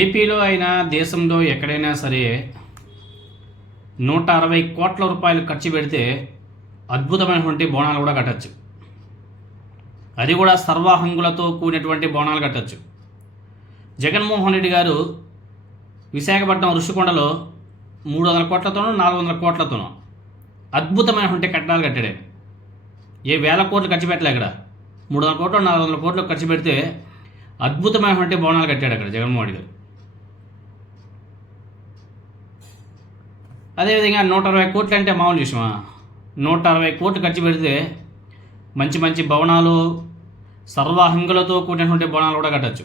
ఏపీలో అయినా దేశంలో ఎక్కడైనా సరే 160 కోట్ల రూపాయలు ఖర్చు పెడితే అద్భుతమైనటువంటి బోనాలు కూడా కట్టచ్చు. అది కూడా సర్వహంగులతో కూడినటువంటి బోనాలు కట్టచ్చు. జగన్మోహన్ రెడ్డి గారు విశాఖపట్నం ఋషికొండలో 300 కోట్లతోనూ 400 కోట్లతోనూ అద్భుతమైనటువంటి కట్టడాలు కట్టాడు. ఏ వేల కోట్లు ఖర్చు పెట్టలే. ఇక్కడ 300 కోట్లు 400 కోట్లు ఖర్చు పెడితే అద్భుతమైనటువంటి భవనాలు కట్టాడు అక్కడ జగన్మోహన్ రెడ్డి గారు. అదేవిధంగా 120 కోట్లు అంటే మామూలు విషయమా? 160 కోట్లు ఖర్చు పెడితే మంచి మంచి భవనాలు సర్వహంగులతో కూడినటువంటి భవనాలు కూడా కట్టచ్చు.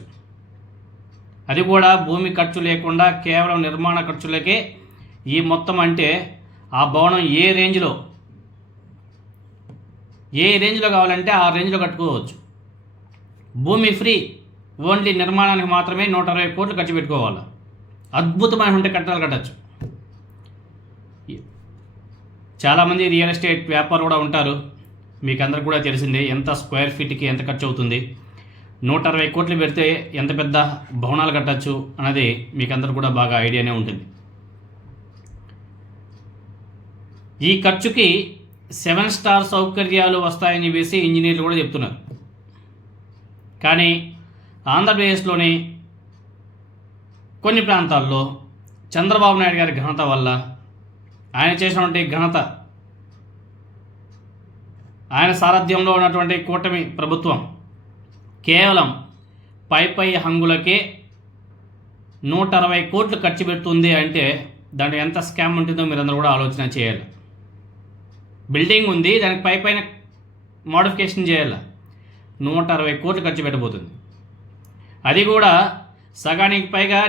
అది కూడా భూమి ఖర్చు లేకుండా కేవలం నిర్మాణ ఖర్చులకే ఈ మొత్తం. అంటే ఆ భవనం ఏ రేంజ్లో కావాలంటే ఆ రేంజ్లో కట్టుకోవచ్చు. భూమి ఫ్రీ, ఓన్లీ నిర్మాణానికి మాత్రమే 120 కోట్లు ఖర్చు పెట్టుకోవాలి. అద్భుతమైనటువంటి కట్టడాలు కట్టచ్చు. చాలామంది రియల్ ఎస్టేట్ వ్యాపారులు కూడా ఉంటారు. మీకు అందరికి కూడా తెలిసిందే ఎంత స్క్వేర్ ఫీట్కి ఎంత ఖర్చు అవుతుంది. 160 కోట్లు పెడితే ఎంత పెద్ద భవనాలు కట్టచ్చు అన్నది మీకు అందరు కూడా బాగా ఐడియానే ఉంటుంది. ఈ ఖర్చుకి 7 స్టార్ సౌకర్యాలు వస్తాయని వేసి ఇంజనీర్లు కూడా చెప్తున్నారు. కానీ ఆంధ్రప్రదేశ్లోని కొన్ని ప్రాంతాల్లో చంద్రబాబు నాయుడు గారి ఘనత వల్ల, ఆయన చేసినటువంటి ఘనత, ఆయన సారథ్యంలో ఉన్నటువంటి కూటమి ప్రభుత్వం కేవలం పై హంగులకే 160 కోట్లు ఖర్చు పెడుతుంది. అంటే దాంట్లో ఎంత స్కామ్ ఉంటుందో మీరందరూ కూడా ఆలోచన చేయాలి. బిల్డింగ్ ఉంది, దానికి పైన మోడిఫికేషన్ చేయాలి. 160 కోట్లు ఖర్చు పెట్టబోతుంది. అది కూడా సగానికి పైగా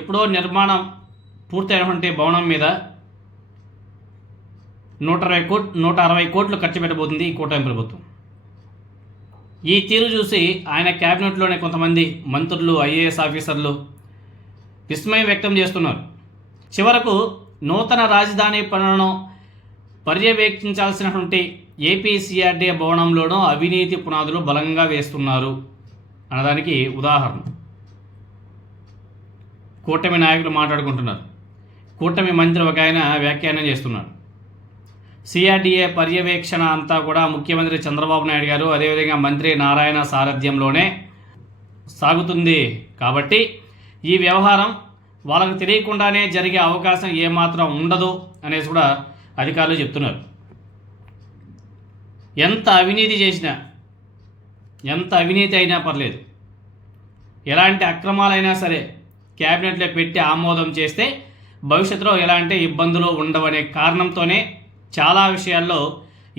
ఎప్పుడో నిర్మాణం పూర్తయినటువంటి భవనం మీద 160 కోట్లు ఖర్చు పెట్టబోతుంది ఈ కూటమి ప్రభుత్వం. ఈ తీరు చూసి ఆయన క్యాబినెట్లోనే కొంతమంది మంత్రులు, ఐఏఎస్ ఆఫీసర్లు విస్మయం వ్యక్తం చేస్తున్నారు. చివరకు నూతన రాజధాని పనులను పర్యవేక్షించాల్సినటువంటి ఏపీ సిఆర్డీఏ భవనంలోనూ అవినీతి పునాదులు బలంగా వేస్తున్నారు అన్నదానికి ఉదాహరణ. కూటమి నాయకులు మాట్లాడుకుంటున్నారు. కూటమి మంత్రి ఒక ఆయన వ్యాఖ్యానం చేస్తున్నాడు. సిఆర్డీఏ పర్యవేక్షణ అంతా కూడా ముఖ్యమంత్రి చంద్రబాబు నాయుడు గారు, అదేవిధంగా మంత్రి నారాయణ సారథ్యంలోనే సాగుతుంది. కాబట్టి ఈ వ్యవహారం వాళ్ళకు తెలియకుండానే జరిగే అవకాశం ఏమాత్రం ఉండదు అనేసి కూడా అధికారులు చెప్తున్నారు. ఎంత అవినీతి చేసినా, ఎంత అవినీతి అయినా పర్లేదు, ఎలాంటి అక్రమాలైనా సరే క్యాబినెట్లో పెట్టి ఆమోదం చేస్తే భవిష్యత్తులో ఎలాంటి ఇబ్బందులు ఉండవనే కారణంతోనే చాలా విషయాల్లో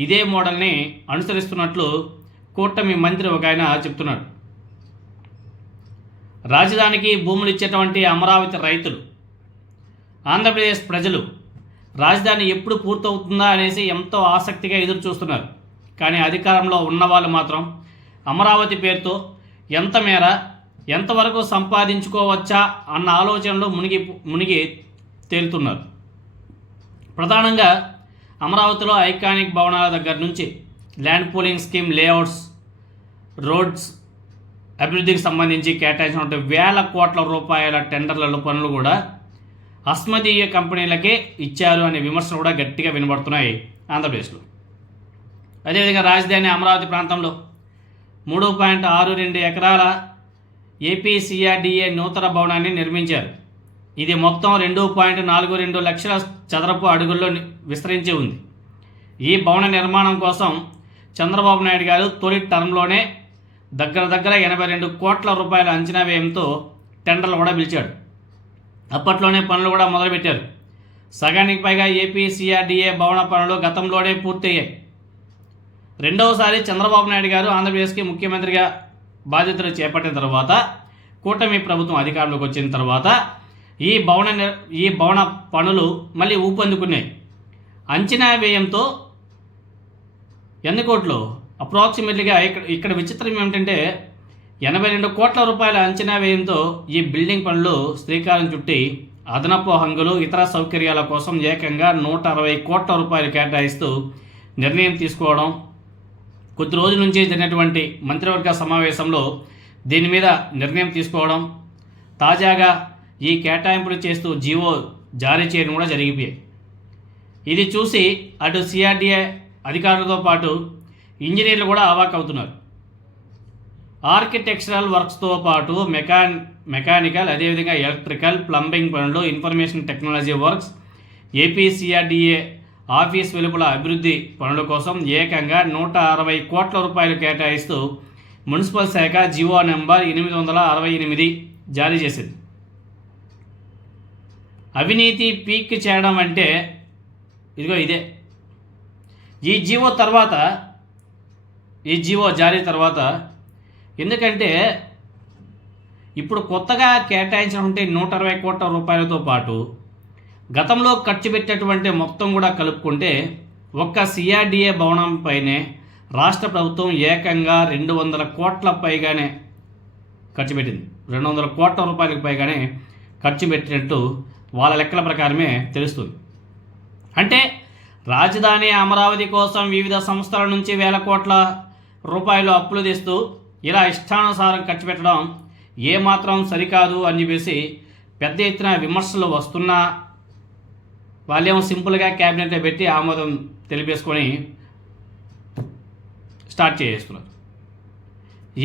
ఇదే మోడల్ని అనుసరిస్తున్నట్లు కూటమి మంత్రి ఒక ఆయన చెప్తున్నాడు. రాజధానికి భూములు ఇచ్చేటువంటి అమరావతి రైతులు, ఆంధ్రప్రదేశ్ ప్రజలు రాజధాని ఎప్పుడు పూర్తవుతుందా అనేసి ఎంతో ఆసక్తిగా ఎదురు చూస్తున్నారు. కానీ అధికారంలో ఉన్నవాళ్ళు మాత్రం అమరావతి పేరుతో ఎంతవరకు సంపాదించుకోవచ్చా అన్న ఆలోచనలో మునిగి తేలుతున్నారు. ప్రధానంగా అమరావతిలో ఐకానిక్ భవనాల దగ్గర నుంచి land pooling scheme, layouts, roads అభివృద్ధికి సంబంధించి కేటాయించినటువంటి వేల కోట్ల రూపాయల టెండర్ల పనులు కూడా అస్మదీయ కంపెనీలకే ఇచ్చారు అనే విమర్శలు కూడా గట్టిగా వినబడుతున్నాయి ఆంధ్రప్రదేశ్లో. అదేవిధంగా రాజధాని అమరావతి ప్రాంతంలో 3.62 ఎకరాల ఏపీ సిఆర్డీఏ నూతన భవనాన్ని నిర్మించారు. ఇది మొత్తం 2.42 లక్షల చదరపు అడుగుల్లో విస్తరించి ఉంది. ఈ భవన నిర్మాణం కోసం చంద్రబాబు నాయుడు గారు తొలి టర్మ్లోనే దగ్గర 82 కోట్ల రూపాయల అంచనా వ్యయంతో టెండర్లు కూడా పిలిచాడు. అప్పట్లోనే పనులు కూడా మొదలుపెట్టారు. సగానికి పైగా ఏపీ సిఆర్డీఏ భవన పనులు గతంలోనే పూర్తయ్యాయి. రెండవసారి చంద్రబాబు నాయుడు గారు ఆంధ్రప్రదేశ్కి ముఖ్యమంత్రిగా బాధ్యతలు చేపట్టిన తర్వాత, కూటమి ప్రభుత్వం అధికారంలోకి వచ్చిన తర్వాత ఈ భవన పనులు మళ్ళీ ఊపందుకున్నాయి. అంచనా వ్యయంతో ఎన్ని కోట్లు? అప్రాక్సిమేట్లీగా ఇక్కడ విచిత్రం ఏమిటంటే 82 కోట్ల రూపాయల అంచనా వ్యయంతో ఈ బిల్డింగ్ పనులు శ్రీకారం చుట్టి అదనపు హంగులు, ఇతర సౌకర్యాల కోసం ఏకంగా 160 కోట్ల రూపాయలు కేటాయిస్తూ నిర్ణయం తీసుకోవడం. కొద్ది రోజుల నుంచి జరిగినటువంటి మంత్రివర్గ సమావేశంలో దీని మీద నిర్ణయం తీసుకోవడం, తాజాగా ఈ కేటాయింపులు చేస్తూ జీవో జారీ చేయడం కూడా జరిగిపోయాయి. ఇది చూసి అటు సిఆర్డీఏ అధికారులతో పాటు ఇంజనీర్లు కూడా అవాక్ అవుతున్నారు. ఆర్కిటెక్చరల్ వర్క్స్తో పాటు మెకానికల్, అదేవిధంగా ఎలక్ట్రికల్, ప్లంబింగ్ పనులు, information technology works, AP CRDA office వెలుపల అభివృద్ధి పనుల కోసం ఏకంగా 160 కోట్ల రూపాయలు కేటాయిస్తూ మున్సిపల్ శాఖ జీవో నెంబర్ 868 జారీ చేసింది. అవినీతి పీక్ చేయడం అంటే ఇదిగో ఇదే. ఈ జీవో జారీ తర్వాత ఎందుకంటే ఇప్పుడు కొత్తగా కేటాయించినటువంటి 160 కోట్ల రూపాయలతో పాటు గతంలో ఖర్చు పెట్టినటువంటి మొత్తం కూడా కలుపుకుంటే ఒక్క సిఆర్డీఏ భవనంపైనే రాష్ట్ర ప్రభుత్వం ఏకంగా 200 కోట్ల పైగానే ఖర్చు పెట్టింది. 200 కోట్ల రూపాయలకు పైగానే ఖర్చు పెట్టినట్టు వాళ్ళ లెక్కల ప్రకారమే తెలుస్తుంది. అంటే రాజధాని అమరావతి కోసం వివిధ సంస్థల నుంచి వేల కోట్ల రూపాయలు అప్పులు తెస్తూ ఇలా ఇష్టానుసారం ఖర్చు పెట్టడం ఏమాత్రం సరికాదు అని చెప్పేసి పెద్ద ఎత్తున విమర్శలు వస్తున్నా వాళ్ళేమో సింపుల్గా క్యాబినెట్లో పెట్టి ఆమోదం తెలిపేసుకొని స్టార్ట్ చేస్తున్నారు.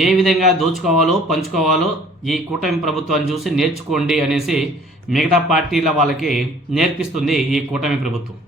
ఏ విధంగా దోచుకోవాలో పంచుకోవాలో ఈ కూటమి ప్రభుత్వాన్ని చూసి నేర్చుకోండి అనేసి మిగతా పార్టీల వాళ్ళకి నేర్పిస్తుంది ఈ కూటమి ప్రభుత్వం.